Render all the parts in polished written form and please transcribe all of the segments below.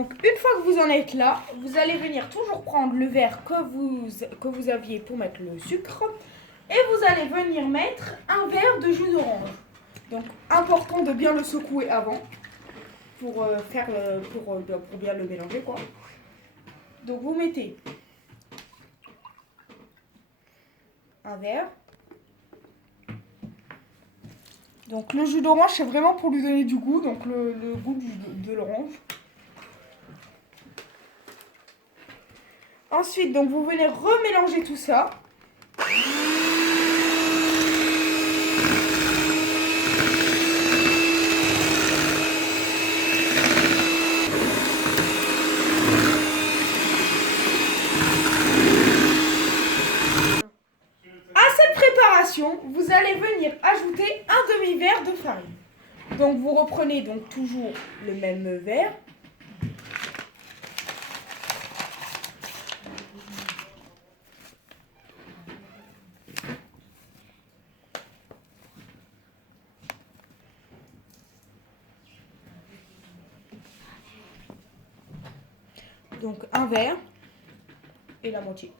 Donc une fois que vous en êtes là, vous allez venir toujours prendre le verre que vous aviez pour mettre le sucre et vous allez venir mettre un verre de jus d'orange. Donc important de bien le secouer avant pour bien le mélanger quoi. Donc vous mettez un verre. Donc le jus d'orange c'est vraiment pour lui donner du goût, donc le goût de l'orange. Ensuite, donc vous venez remélanger tout ça. À cette préparation, vous allez venir ajouter un demi-verre de farine. Donc vous reprenez donc toujours le même verre. Donc un verre et la moitié.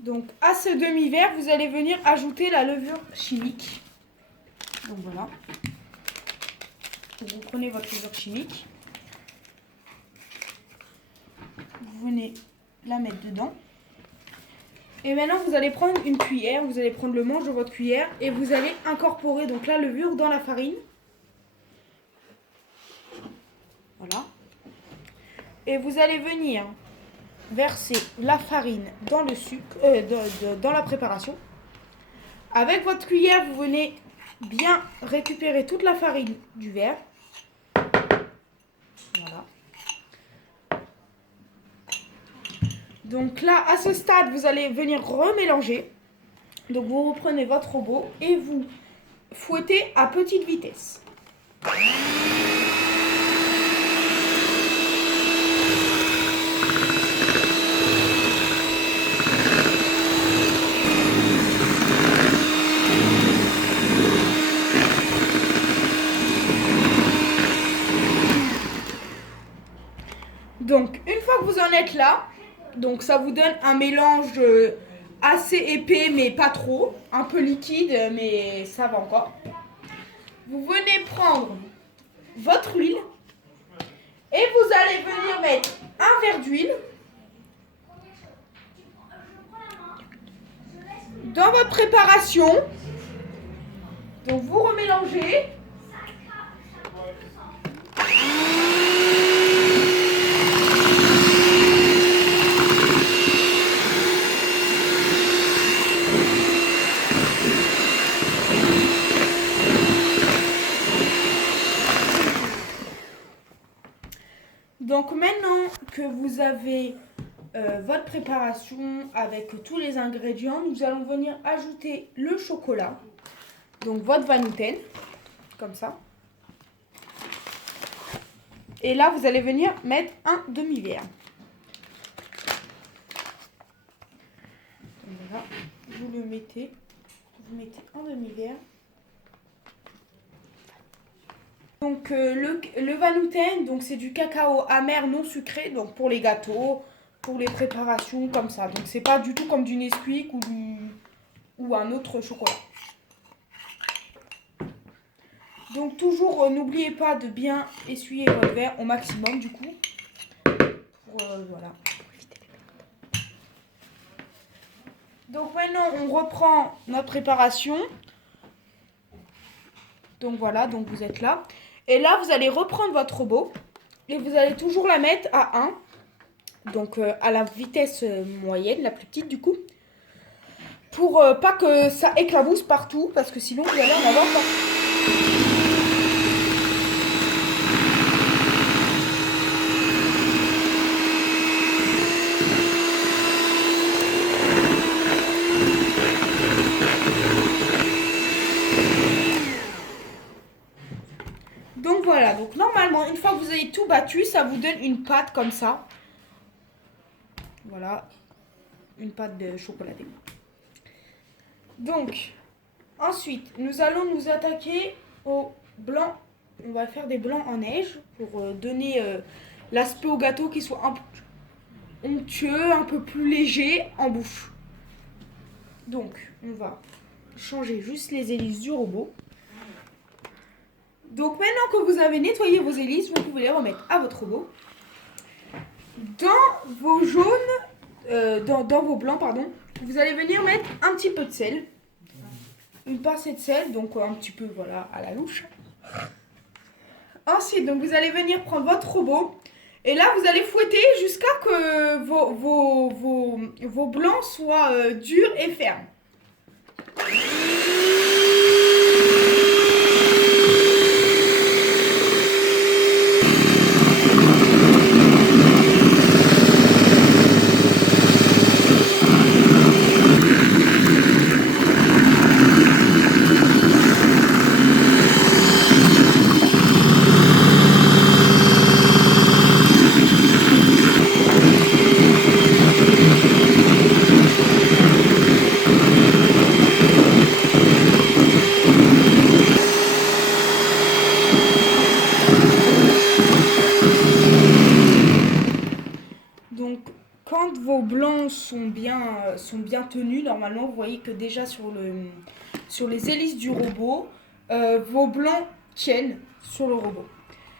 Donc à ce demi-verre, vous allez venir ajouter la levure chimique. Donc voilà. Vous prenez votre levure chimique. Vous venez la mettre dedans. Et maintenant, vous allez prendre une cuillère, vous allez prendre le manche de votre cuillère et vous allez incorporer donc la levure dans la farine. Voilà. Et vous allez venir verser la farine dans le sucre, dans la préparation. Avec votre cuillère, vous venez bien récupérer toute la farine du verre. Voilà. Donc là, à ce stade, vous allez venir remélanger. Donc vous reprenez votre robot et vous fouettez à petite vitesse. Donc une fois que vous en êtes là, donc ça vous donne un mélange assez épais mais pas trop, un peu liquide mais ça va encore. Vous venez prendre votre huile et vous allez venir mettre un verre d'huile dans votre préparation. Donc vous remélangez. Donc maintenant que vous avez votre préparation avec tous les ingrédients, nous allons venir ajouter le chocolat. Donc votre Van-Houten, comme ça. Et là, vous allez venir mettre un demi-verre. Voilà, vous mettez un demi-verre. Donc le Van-Houten, donc c'est du cacao amer non sucré, donc pour les gâteaux, pour les préparations comme ça. Donc c'est pas du tout comme du Nesquik ou un autre chocolat. Donc toujours n'oubliez pas de bien essuyer votre verre au maximum du coup. Voilà. Donc maintenant on reprend notre préparation. Donc voilà, donc vous êtes là. Et là vous allez reprendre votre robot et vous allez toujours la mettre à 1. Donc à la vitesse moyenne, la plus petite du coup. Pour pas que ça éclabousse partout parce que sinon vous allez en avoir partout. Donc voilà, donc normalement, une fois que vous avez tout battu, ça vous donne une pâte comme ça. Voilà, une pâte de chocolatée. Donc, ensuite, nous allons nous attaquer au blanc. On va faire des blancs en neige pour donner l'aspect au gâteau qui soit un peu onctueux, un peu plus léger en bouche. Donc, on va changer juste les hélices du robot. Donc maintenant que vous avez nettoyé vos hélices, vous pouvez les remettre à votre robot. Dans vos jaunes, dans vos blancs, pardon, vous allez venir mettre un petit peu de sel. Une pincée de sel, donc un petit peu, voilà, à la louche. Ensuite, donc vous allez venir prendre votre robot. Et là, vous allez fouetter jusqu'à que vos blancs soient durs et fermes. Donc, quand vos blancs sont bien tenus, normalement, vous voyez que déjà sur les hélices du robot, vos blancs tiennent sur le robot.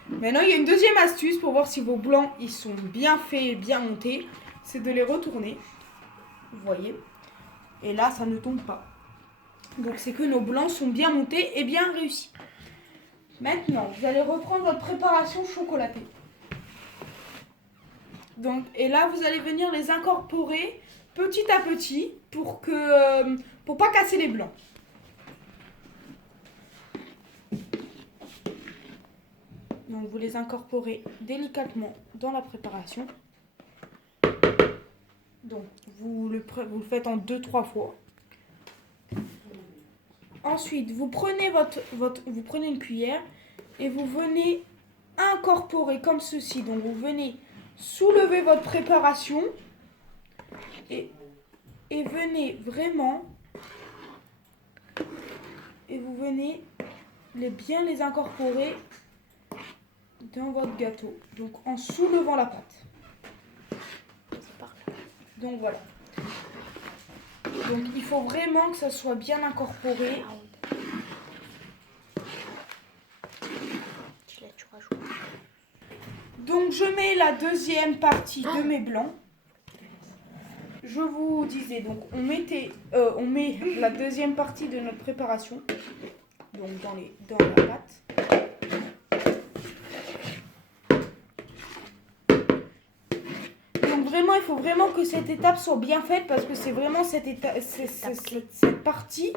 Maintenant, il y a une deuxième astuce pour voir si vos blancs ils sont bien faits et bien montés, c'est de les retourner. Vous voyez. Et là, ça ne tombe pas. Donc, c'est que nos blancs sont bien montés et bien réussis. Maintenant, vous allez reprendre votre préparation chocolatée. Donc, et là, vous allez venir les incorporer petit à petit pour pas casser les blancs. Donc, vous les incorporez délicatement dans la préparation. Donc, vous le faites en 2-3 fois. Ensuite, vous prenez vous prenez une cuillère et vous venez incorporer comme ceci. Donc, vous venez soulever votre préparation et venez vraiment et vous venez bien les incorporer dans votre gâteau. Donc, en soulevant la pâte. Donc, voilà. Donc, il faut vraiment que ça soit bien incorporé. Donc, je mets la deuxième partie de mes blancs. Je vous disais, donc, on met la deuxième partie de notre préparation. Donc, dans la pâte. Donc, vraiment, il faut vraiment que cette étape soit bien faite parce que c'est vraiment cette partie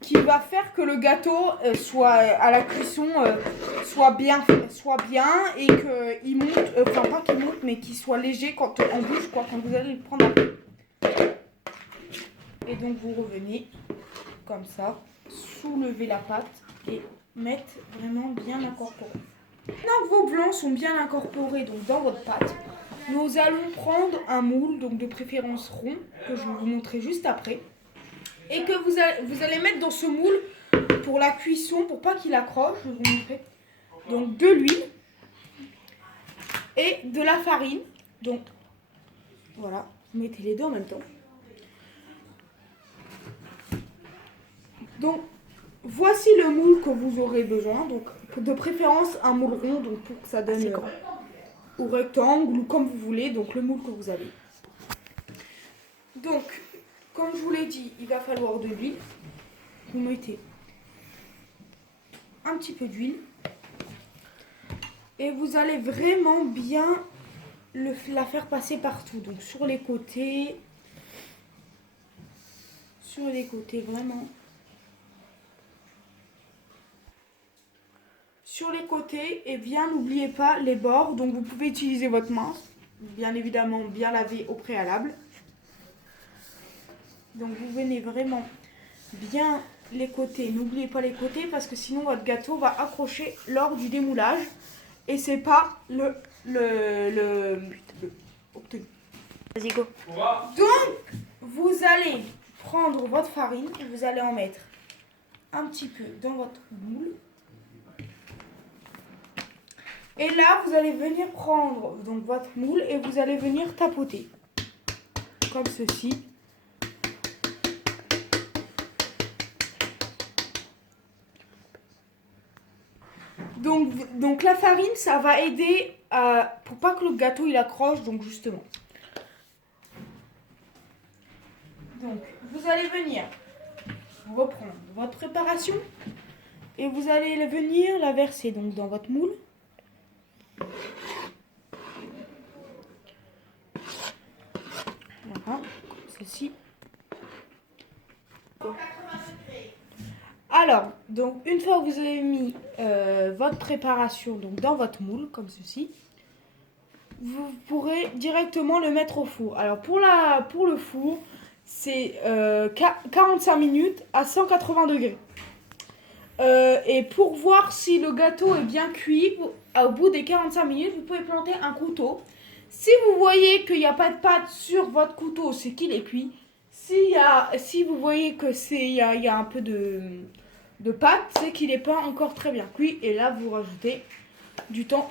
qui va faire que le gâteau soit à la cuisson soit bien et qu'il monte, enfin pas qu'il monte mais qu'il soit léger quand en bouche quand vous allez le prendre après. Et donc vous revenez comme ça, soulevez la pâte et mettre vraiment bien incorporé. Maintenant que vos blancs sont bien incorporés donc dans votre pâte, nous allons prendre un moule, donc de préférence rond, que je vais vous montrer juste après. Et que vous allez mettre dans ce moule pour la cuisson, pour pas qu'il accroche, je vais vous montrer. Donc de l'huile et de la farine. Donc voilà, mettez les deux en même temps. Donc voici le moule que vous aurez besoin. Donc de préférence un moule rond, donc pour que ça donne ou rectangle ou comme vous voulez, donc le moule que vous avez. Donc comme je vous l'ai dit, il va falloir de l'huile. Vous mettez un petit peu d'huile. Et vous allez vraiment bien la faire passer partout. Donc sur les côtés. Sur les côtés, vraiment. Sur les côtés. Et bien, n'oubliez pas les bords. Donc vous pouvez utiliser votre main. Bien évidemment, bien laver au préalable. Donc vous venez vraiment bien les côtés. N'oubliez pas les côtés parce que sinon votre gâteau va accrocher lors du démoulage. Et c'est pas le obtenu. Vas-y, go. Donc, vous allez prendre votre farine et vous allez en mettre un petit peu dans votre moule. Et là, vous allez venir prendre donc votre moule et vous allez venir tapoter. Comme ceci. Donc la farine, ça va aider pour pas que le gâteau il accroche, donc justement. Donc vous allez venir reprendre votre préparation et vous allez venir la verser donc dans votre moule. Voilà, comme ceci. Alors, donc une fois que vous avez mis votre préparation donc, dans votre moule, comme ceci, vous pourrez directement le mettre au four. Alors pour le four, c'est 45 minutes à 180 degrés. Et pour voir si le gâteau est bien cuit, au bout des 45 minutes, vous pouvez planter un couteau. Si vous voyez qu'il n'y a pas de pâte sur votre couteau, c'est qu'il est cuit. Si vous voyez que il y a un peu de pâte, c'est qu'il n'est pas encore très bien cuit. Et là, vous rajoutez du temps